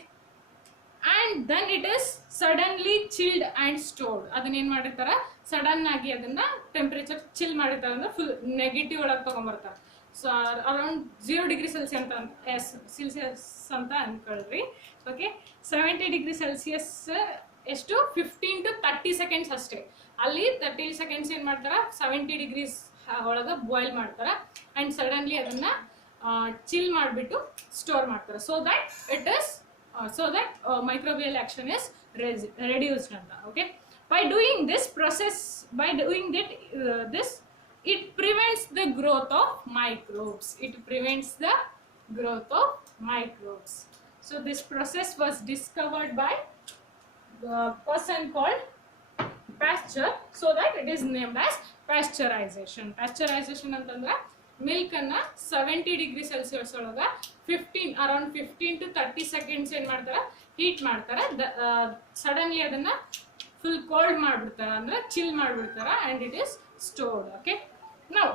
and then it is suddenly chilled and stored. ಅದನ್ನ ಏನು ಮಾಡಿರ್ತಾರೆ, sudden ಆಗಿ ಅದನ್ನ temperature chill ಮಾಡಿರ್ತಾರೆ, ಅಂದ್ರೆ full negative ಒಳಗೆ ತಗೊಂಡ್ಬರ್ತಾರೆ. So around 0 degree Celsius ಅಂತ ಅನ್ಕೊಳ್ರಿ. Okay, 70 degree Celsius ಎಷ್ಟು 15 to 30 ಸೆಕೆಂಡ್ಸ್ ಅಷ್ಟೇ. ಅಲ್ಲಿ 30 ಸೆಕೆಂಡ್ಸ್ ಏನು ಮಾಡ್ತಾರೆ, 70 ಡಿಗ್ರೀಸ್ ಒಳಗೆ ಬಾಯ್ಲ್ ಮಾಡ್ತಾರೆ ಆ್ಯಂಡ್ ಸಡನ್ಲಿ ಅದನ್ನ ಚಿಲ್ ಮಾಡಿಬಿಟ್ಟು ಸ್ಟೋರ್ ಮಾಡ್ತಾರೆ. So that it is microbial action is reduced. Okay, by doing this process, it prevents the growth of microbes. So this process was discovered by the person called Pasteur, so that it is named as pasteurization. Pasteurization ಅಂತಂದ್ರೆ milk ಅನ್ನ 70 degree Celsius ಒಳಗ around 15 to 30 seconds ಏನ್ ಮಾಡ್ತಾರೆ, heat ಮಾಡ್ತಾರೆ. Suddenly ಅದನ್ನ full cold ಮಾಡ್ಬಿಡ್ತಾರೆ, ಅಂದ್ರೆ chill ಮಾಡ್ಬಿಡ್ತಾರೆ and it is stored. Okay, now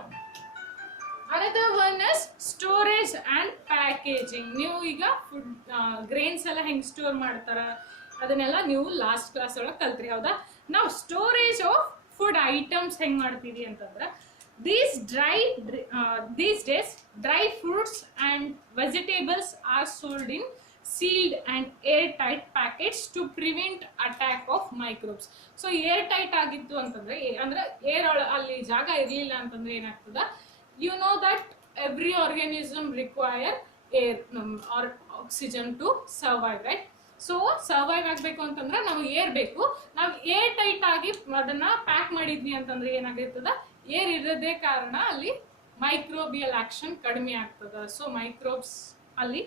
another one is storage and packaging. ನೀವು ಈಗ ಫುಡ್ ಗ್ರೇನ್ಸ್ ಎಲ್ಲ ಹೆಂಗ್ ಸ್ಟೋರ್ ಮಾಡ್ತಾರ ಅದನ್ನೆಲ್ಲ ನೀವು ಲಾಸ್ಟ್ ಕ್ಲಾಸ್ ಒಳಗೆ ಕಲ್ತ್ರಿ, ಹೌದಾ? ನಾವು ಸ್ಟೋರೇಜ್ ಆಫ್ ಫುಡ್ ಐಟಮ್ಸ್ ಹೆಂಗ್ ಮಾಡ್ತೀವಿ ಅಂತಂದ್ರೆ, these days dry fruits and vegetables are sold in sealed and airtight packets to prevent attack of microbes. So airtight ಆಗಿತ್ತು ಅಂತಂದ್ರೆ, ಅಂದ್ರೆ ಏರ್ ಅಲ್ಲಿ ಜಾಗ ಇರಲಿಲ್ಲ ಅಂತಂದ್ರೆ ಏನಾಗ್ತದ, you know that every organism require air or oxygen to survive, right? So survive ಆಗಬೇಕು ಅಂತಂದ್ರೆ ನಮಗೆ ಏರ್ ಬೇಕು. ನಾವು ಏರ್ ಟೈಟ್ ಆಗಿ ಅದನ್ನ ಪ್ಯಾಕ್ ಮಾಡಿದ್ವಿ ಅಂತಂದ್ರೆ ಏನಾಗಿರ್ತದ, ಏರ್ ಇರದೇ ಕಾರಣ ಅಲ್ಲಿ ಮೈಕ್ರೋಬಿಯಲ್ ಆಕ್ಷನ್ ಕಡಿಮೆ ಆಗ್ತದ. ಸೊ ಮೈಕ್ರೋಬ್ಸ್ ಅಲ್ಲಿ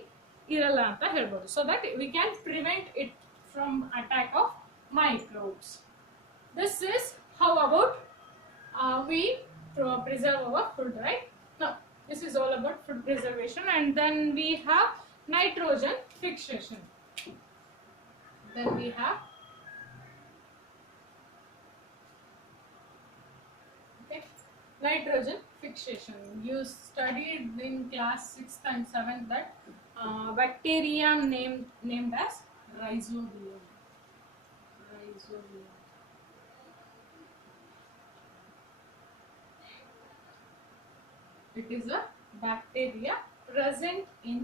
ಇರಲ್ಲ ಅಂತ ಹೇಳ್ಬೋದು. So that we can prevent it from attack of microbes. This is how about V preserve our food, right? Now this is all about food preservation. And then we have nitrogen fixation. Then we have nitrogen fixation. You studied in class 6th and 7th that bacteria named as rhizobium. It is a bacteria present in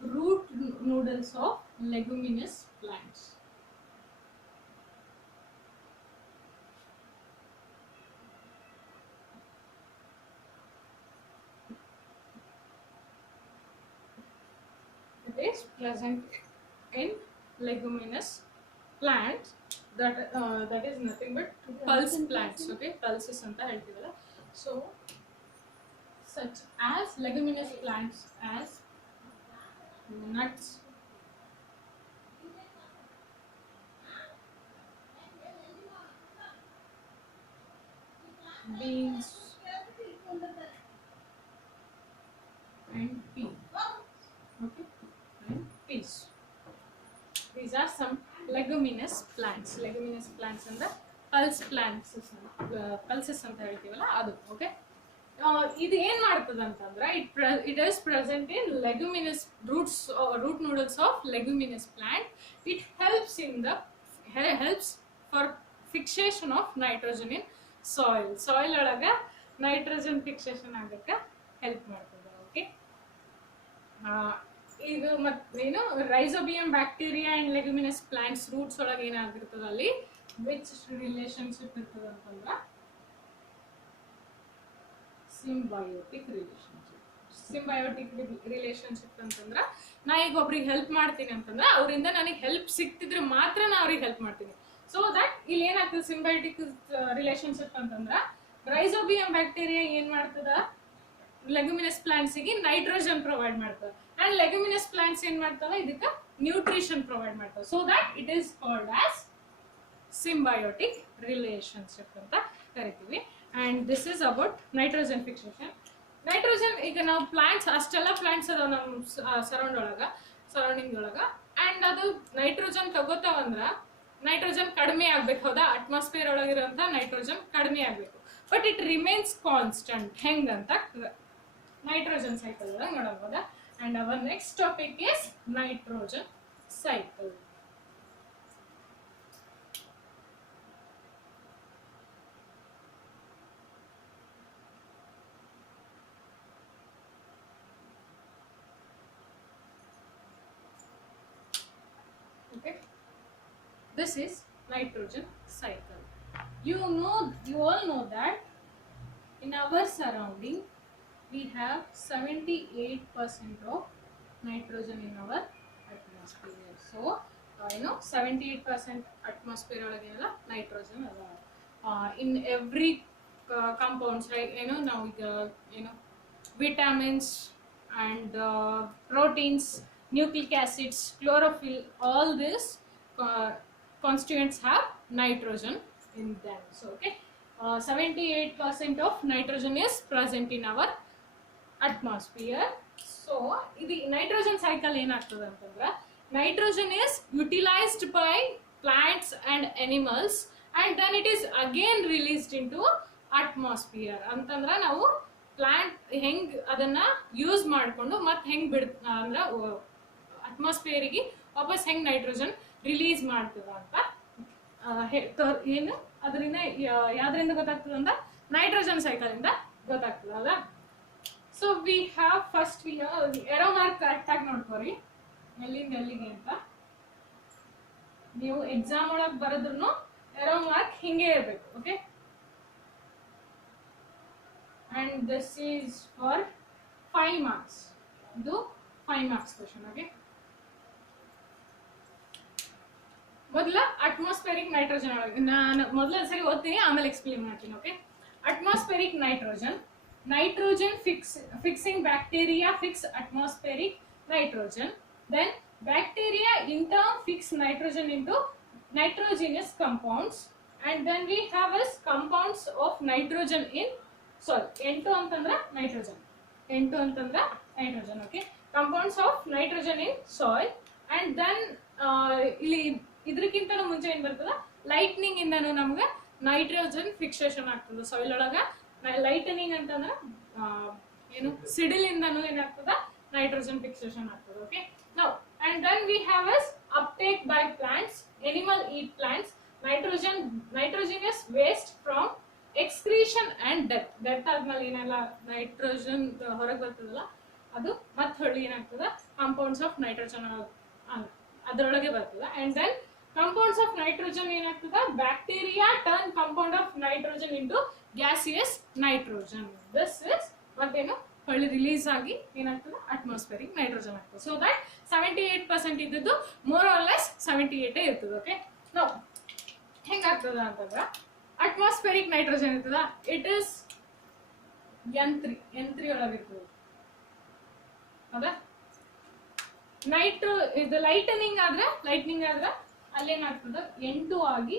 root noodles of leguminous plants. It is present in leguminous plants, that is nothing but pulse plants. Okay, pulses anta heltivalla. So such as leguminous plants as nuts, beans and pea. Okay, and peas. These are some leguminous plants. Leguminous plants and the pulse plants, pulses ಅಂತ ಹೇಳ್ತೀವಲ್ಲ ಅದು. Okay, ಇದು ಏನ್ ಮಾಡ್ತದೆ ಅಂತಂದ್ರೆ, it is present in leguminous root noodles of leguminous plant. It helps for fixation of nitrogen in soil ಒಳಗ nitrogen fixation ಆಗಕ್ಕೆ help ಮಾಡ್ತದೆ. ಓಕೆ, ಇದು ಮತ್ತೇನು rhizobium bacteria and leguminous plants roots ಒಳಗೆ ಏನಾಗಿರ್ತದೆ, ಅಲ್ಲಿ ವಿಚ್ ರಿಲೇಶನ್ಶಿಪ್ ಇರ್ತದೆ ಅಂತಂದ್ರೆ symbiotic relationship. ಸಿಂಬಯೋಟಿಕ್ ರಿಲೇಶನ್ಶಿಪ್ ಅಂತಂದ್ರೆ ನಾ ಈಗ ಒಬ್ರಿಗೆ ಹೆಲ್ಪ್ ಮಾಡ್ತೀನಿ ಅಂತಂದ್ರೆ ಅವರಿಂದ ನನಗೆ ಹೆಲ್ಪ್ ಸಿಕ್ತಿದ್ರೆ ಮಾತ್ರ ನಾ ಅವ್ರಿಗೆ ಹೆಲ್ಪ್ ಮಾಡ್ತೀನಿ. ಸೊ ದಟ್ ಇಲ್ಲಿ ಏನಾಗ್ತದೆ ಸಿಂಬಯೋಟಿಕ್ ರಿಲೇಶನ್ಶಿಪ್ ಅಂತಂದ್ರೆ ರೈಸೋಬಿಯಂ ಬ್ಯಾಕ್ಟೀರಿಯಾ ಏನ್ ಮಾಡ್ತದ ಲೆಗ್ಯುಮಿನಸ್ ಪ್ಲಾಂಟ್ಸ್ ಗೆ ನೈಟ್ರೋಜನ್ ಪ್ರೊವೈಡ್ ಮಾಡ್ತದೆ ಅಂಡ್ ಲೆಗ್ಯುಮಿನಸ್ ಪ್ಲಾಂಟ್ಸ್ ಏನ್ ಮಾಡ್ತಾವ ಇದಕ್ಕೆ ನ್ಯೂಟ್ರಿಷನ್ ಪ್ರೊವೈಡ್ ಮಾಡ್ತವೆ. So that it is called as symbiotic relationship ಅಂತ ಕರಿತೀವಿ. And this is about nitrogen fixation. Nitrogen ಈಗ ನಾವು ಪ್ಲಾಂಟ್ಸ್ ಅಷ್ಟೆಲ್ಲ ಪ್ಲಾಂಟ್ಸ್ ಅದಾವ ನಮ್ಮ ಸರೌಂಡಿಂಗ್ ಒಳಗ ಅಂಡ್ ಅದು ನೈಟ್ರೋಜನ್ ತಗೋತಾವಂದ್ರ ನೈಟ್ರೋಜನ್ ಕಡಿಮೆ ಆಗ್ಬೇಕು, ಹೌದಾ? ಅಟ್ಮಾಸ್ಫಿಯರ್ ಒಳಗಿರೋಂಥ ನೈಟ್ರೋಜನ್ ಕಡಿಮೆ ಆಗ್ಬೇಕು, ಬಟ್ ಇಟ್ ರಿಮೇನ್ಸ್ ಕಾನ್ಸ್ಟಂಟ್. ಹೆಂಗಂತ ನೈಟ್ರೋಜನ್ ಸೈಕಲ್ ಒಳಗೆ ನೋಡಬಹುದಾ? And our next topic is nitrogen cycle. Okay, this is nitrogen cycle. You all know that in our surrounding we have 78% of nitrogen in our atmosphere. So 78% atmosphere ಒಳಗೆಲ್ಲ nitrogen ಅದ. In every compounds, right? Now vitamins and proteins, nucleic acids, chlorophyll, all this constituents have nitrogen in them. So 78% of nitrogen is present in our atmosphere. So the nitrogen cycle ಏನಾಗ್ತದೆ ಅಂತಂದ್ರೆ nitrogen is utilized by plants and animals and then it is again released into atmosphere. ಅಂತಂದ್ರೆ ನಾವು plant ಹೆಂಗ್ ಅದನ್ನ use ಮಾಡ್ಕೊಂಡು ಮತ್ತೆ ಹೆಂಗ್ ಅಂದ್ರೆ ಅಟ್ಮಾಸ್ಫಿಯರಿಗೆ ವಾಪಸ್ ಹೆಂಗ್ ನೈಟ್ರೋಜನ್ ರಿಲೀಸ್ ಮಾಡ್ತದ ಅಂತ ಏನು ಅದರಿಂದ ಯಾವ್ದ್ರಿಂದ ಗೊತ್ತಾಗ್ತದ ಅಂತ ನೈಟ್ರೋಜನ್ ಸೈಕಲ್ ಇಂದ ಗೊತ್ತಾಗ್ತದಲ್ಲ. So we have first arrow mark correct ಆಗಿ ನೋಡ್ಕೋರಿ ಎಲ್ಲಿಂದ ಎಲ್ಲಿಗೆ ಅಂತ. ನೀವು ಎಕ್ಸಾಮ್ ಒಳಗೆ ಬರೋದ್ರೂ ಎರೋ ಮಾರ್ಕ್ ಹಿಂಗೆ ಇರಬೇಕು. Okay, and this is for 5 marks. ಇದು 5 marks question. Okay, ಮೊದಲ ಅಟ್ಮಾಸ್ಫಿಯರಿಕ್ ನೈಟ್ರೋಜನ್ ಒಳಗೆ ನಾನು ಮೊದಲ ಸರಿ ಓದ್ತೀನಿ, ಆಮೇಲೆ ಎಕ್ಸ್ಪ್ಲೇನ್ ಮಾಡ್ತೀನಿ. Okay, atmospheric nitrogen fixing bacteria fix atmospheric nitrogen, then bacteria in turn fix nitrogen into nitrogenous compounds, and then we have as compounds of nitrogen in soil. N2 ಅಂತಂದ್ರೆ nitrogen, N2 ಅಂತಂದ್ರೆ nitrogen. Okay, compounds of nitrogen in soil and then ಇಲ್ಲಿ ಇದಕ್ಕಿಂತ ಮುಂಚೆ ಏನ್ ಬರ್ತದ lightning ಇಂದನು ನಮ್ಗೆ nitrogen fixation ಆಗ್ತದ ಸಾಯಿಲ್ ಒಳಗ. ಲೈಟನಿಂಗ್ ಅಂತಂದ್ರೆ ಏನು ಸಿಡಿಲ್ ಇಂದನು ಏನಾಗ್ತದ ನೈಟ್ರೋಜನ್ ಫಿಕ್ಸೇಷನ್ ಆಗ್ತದೆ. Okay, now and then we have as uptake by plants, animal eat plants, nitrogenous waste from excretion and death ಆದ್ಮೇಲೆ ಏನೆಲ್ಲ ನೈಟ್ರೋಜನ್ ಹೊರಗೆ ಬರ್ತದಲ್ಲ ಅದು ಮತ್ತೆ ಹೊಳ್ಳಿ ಏನಾಗ್ತದ ಕಾಂಪೌಂಡ್ಸ್ ಆಫ್ ನೈಟ್ರೋಜನ್ ಅದರೊಳಗೆ ಬರ್ತದ. And then compounds of nitrogen ಏನಾಗ್ತದ bacteria turn compound of nitrogen into gaseous nitrogen. This is ಮತ್ತೇನು ಹೊಳ್ಳಿ ರಿಲೀಸ್ ಆಗಿ ಏನಾಗ್ತದೆ ಅಟ್ಮಾಸ್ಫಿಯರಿಕ್ ನೈಟ್ರೋಜನ್ ಆಗ್ತದೆ. ಸೊ ದಟ್ 78% ಇದ್ದದ್ದು ಮೋರ್ ಆರ್ ಲೆಸ್ 78 ಇರ್ತದೆ. ಓಕೆ, ನಾವು ಹೆಂಗಾಗ್ತದ ಅಂತಂದ್ರೆ ಅಟ್ಮಾಸ್ಫಿಯರಿಕ್ ನೈಟ್ರೋಜನ್ ಇರ್ತದ ಇಟ್ ಇಸ್ N3 ಒಳಗಿರ್ತದೆ. ಹೌದಾ? ಇದು ಲೈಟ್ನಿಂಗ್ ಆದ್ರೆ ಅಲ್ಲೇನಾಗ್ತದ N2 ಆಗಿ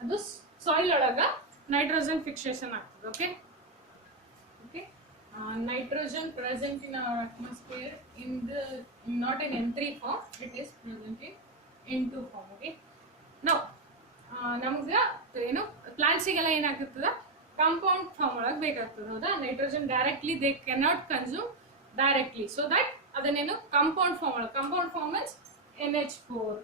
ಅದು ಸಾಯಿಲ್ ಒಳಗ ನೈಟ್ರೋಜನ್ ಫಿಕ್ಸೇಷನ್ ಆಗ್ತದೆ. Okay, nitrogen present in our atmosphere in not in N3 form, it is present in N2 form. Okay, now ನಮ್ಗೆ ಏನು ಪ್ಲಾಂಟ್ಸಿಗೆಲ್ಲ ಏನಾಗ್ತದ ಕಾಂಪೌಂಡ್ ಫಾರ್ಮ್ ಒಳಗೆ ಬೇಕಾಗ್ತದೆ. ಹೌದಾ? Nitrogen directly they cannot consume directly, so that ಅದನ್ನೇನು compound form ಒಳಗೆ, compound form means NH4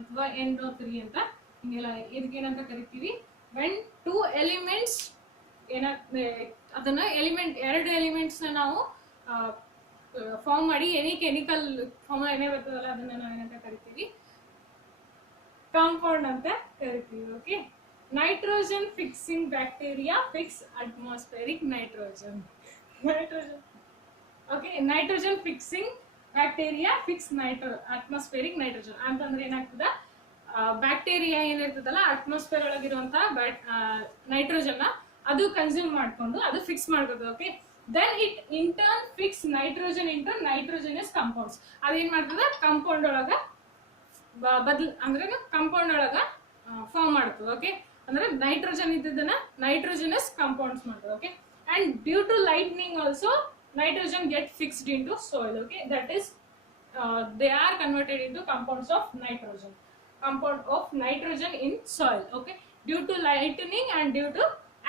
ಅಥವಾ NO3 ಅಂತ ಹಿಂಗೆಲ್ಲ ಇದಕ್ಕೇನಂತ ಕರಿತೀವಿ. ವೆನ್ 2 ಎಲಿಮೆಂಟ್ಸ್ ಅದನ್ನ ಎರಡು ಎಲಿಮೆಂಟ್ಸ್ ನಾವು ಫಾರ್ಮ್ ಮಾಡಿ ಎನಿ ಕೆಮಿಕಲ್ ಫಾರ್ಮ್ ಏನೇ ಬರ್ತದಲ್ಲ ಅದನ್ನ ನಾವು ಏನಂತ ಕರಿತೀವಿ ಕಾಂಪೌಂಡ್ ಅಂತ ಕರಿತೀವಿ. Okay, nitrogen fixing bacteria fix atmospheric nitrogen. Okay. Nitrogen fixing bacteria fix atmospheric nitrogen ಅಂತಂದ್ರೆ ಏನಾಗ್ತದ, ಬ್ಯಾಕ್ಟೀರಿಯಾ ಏನಿರ್ತದಲ್ಲ ಅಟ್ಮಾಸ್ಫಿಯರ್ ಒಳಗಿರುವಂತಹ ನೈಟ್ರೋಜನ್ ಅದು ಕನ್ಸ್ಯೂಮ್ ಮಾಡ್ಕೊಂಡು ಅದು ಫಿಕ್ಸ್ ಮಾಡ್ಕೋದು. Okay. Then it in turn fix nitrogen into nitrogenous compounds. ಅದೇನ್ ಮಾಡ್ತದ, ಕಂಪೌಂಡ್ ಒಳಗ ಅಂದ್ರೆ ಕಂಪೌಂಡ್ ಒಳಗ ಫಾರ್ಮ್ ಮಾಡ್ತದೆ. ಓಕೆ. ಅಂದ್ರೆ ನೈಟ್ರೋಜನ್ ಇದ್ದದನ್ನ ನೈಟ್ರೋಜನಸ್ ಕಂಪೌಂಡ್ಸ್ ಮಾಡ್ತದೆ. Okay. And due to lightning also nitrogen get fixed into soil. Okay, that is they are converted into compound of nitrogen in soil. Okay, due to lightning and due to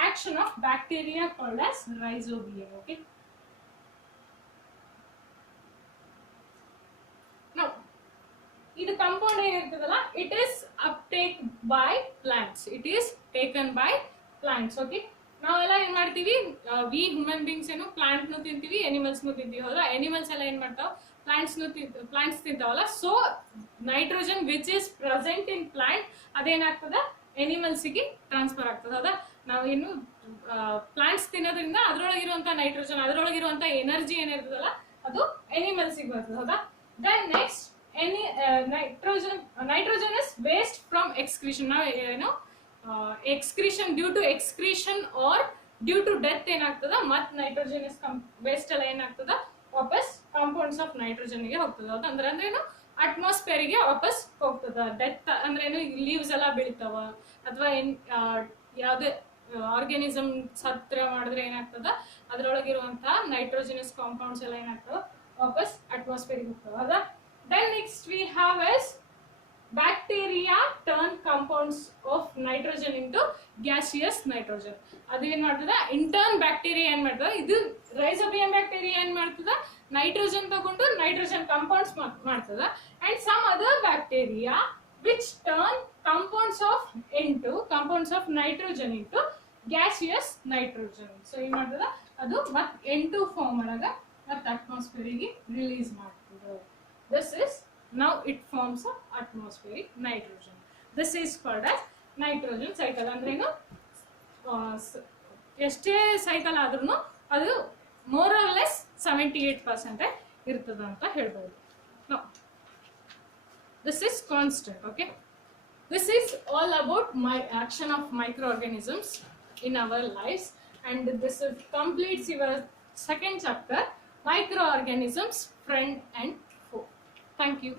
action of bacteria called as rhizobium. Okay, now this compound ಏನಿರ್ತದಲ್ಲ, it is uptake by plants. It is taken by plants. Okay, ನಾವೆಲ್ಲ ಏನ್ ಮಾಡ್ತೀವಿ, V human beings ಏನು plant ನು ತಿಂತೀವಿ, animals ನು ತಿಂತೀವಿ. ಹೌದಾ? Animals ಎಲ್ಲ ಏನ್ ಮಾಡ್ತಾವ, ಪ್ಲಾಂಟ್ಸ್ ತಿಂತಾವಲ್ಲ. So nitrogen which is present in plant ಅದೇನಾಗ್ತದ, ಎನಿಮಲ್ಸ್ ಗೆ ಟ್ರಾನ್ಸ್ಫರ್ ಆಗ್ತದ. ಹೌದಾ? ನಾವೇನು ಪ್ಲಾಂಟ್ಸ್ ತಿನ್ನೋದ್ರಿಂದ ಅದ್ರೊಳಗಿರುವಂತ ನೈಟ್ರೋಜನ್, ಅದ್ರೊಳಗಿರುವಂತ ಎನರ್ಜಿ ಏನಿರ್ತದಲ್ಲ ಅದು ಎನಿಮಲ್ಸ್ ಗೆ ಬರ್ತದೆ. ಹೌದಾ? Then next nitrogen is waste from excretion. ನಾವು ಏನು excretion, due to excretion or due to death ಏನಾಗ್ತದ, ಮತ್ ನೈಟ್ರೋಜನಸ್ ವೇಸ್ಟ್ ಎಲ್ಲ ಏನಾಗ್ತದ ವಾಪಸ್ ಕಾಂಪೌಂಡ್ಸ್ ಆಫ್ ನೈಟ್ರೋಜನ್ ಗೆ ಹೋಗ್ತದ. ಅಂದ್ರೆ ಏನು, ಅಟ್ಮಾಸ್ಫಿಯರ್ ಗೆ ವಾಪಸ್ ಹೋಗ್ತದ. ಡೆತ್ ಅಂದ್ರೆ ಏನು, ಲೀವ್ಸ್ ಎಲ್ಲ ಬೀಳ್ತಾವ ಅಥವಾ ಯಾವ್ದೇ ಆರ್ಗ್ಯಾನಿಸಮ್ ಸತ್ರ ಮಾಡಿದ್ರೆ ಏನಾಗ್ತದ, ಅದ್ರೊಳಗಿರುವಂತಹ ನೈಟ್ರೋಜನಸ್ ಕಾಂಪೌಂಡ್ಸ್ ಎಲ್ಲ ಏನಾಗ್ತವ ವಾಪಸ್ ಅಟ್ಮಾಸ್ಫಿಯರ್ ಗೆ ಹೋಗ್ತವ. ಹೌದಾ? Then next we have is bacteria turn compounds of nitrogen into gaseous nitrogen. ಅದು ಏನ್ ಮಾಡ್ತದ, ಇಂಟರ್ನ್ ಬ್ಯಾಕ್ಟೀರಿಯಾ ಏನ್ ಮಾಡ್ತದ, ಇದು ರೈಸೋಬಿಯಂ ಬ್ಯಾಕ್ಟೀರಿಯಾ ಏನ್ ಮಾಡ್ತದ, ನೈಟ್ರೋಜನ್ ತಗೊಂಡು ನೈಟ್ರೋಜನ್ ಕಂಪೌಂಡ್ಸ್ ಮಾಡ್ತದ. And some other bacteria which turn compounds of nitrogen into gaseous nitrogen. So ಏನ್ ಮಾಡ್ತದ, ಅದು ಮತ್ N2 ಫಾರ್ಮ್ ಒಳಗ ಮತ್ ಅಟ್ಮಾಸ್ಫಿಯರ್ ಗೆ ರಿಲೀಸ್ ಮಾಡ್ತದ. This is now it forms a atmospheric nitrogen. This is called as nitrogen cycle. ಅಂದ್ರೆ ಏನು, ಎಷ್ಟೇ ಸೈಕಲ್ ಆದ್ರೂ ಅದು more or less 78% ಇರ್ತದ ಅಂತ ಹೇಳ್ಬೋದು. Now this is constant. Okay, this is all about my action of microorganisms in our lives, and this completes your second chapter, microorganisms friend and foe. Thank you.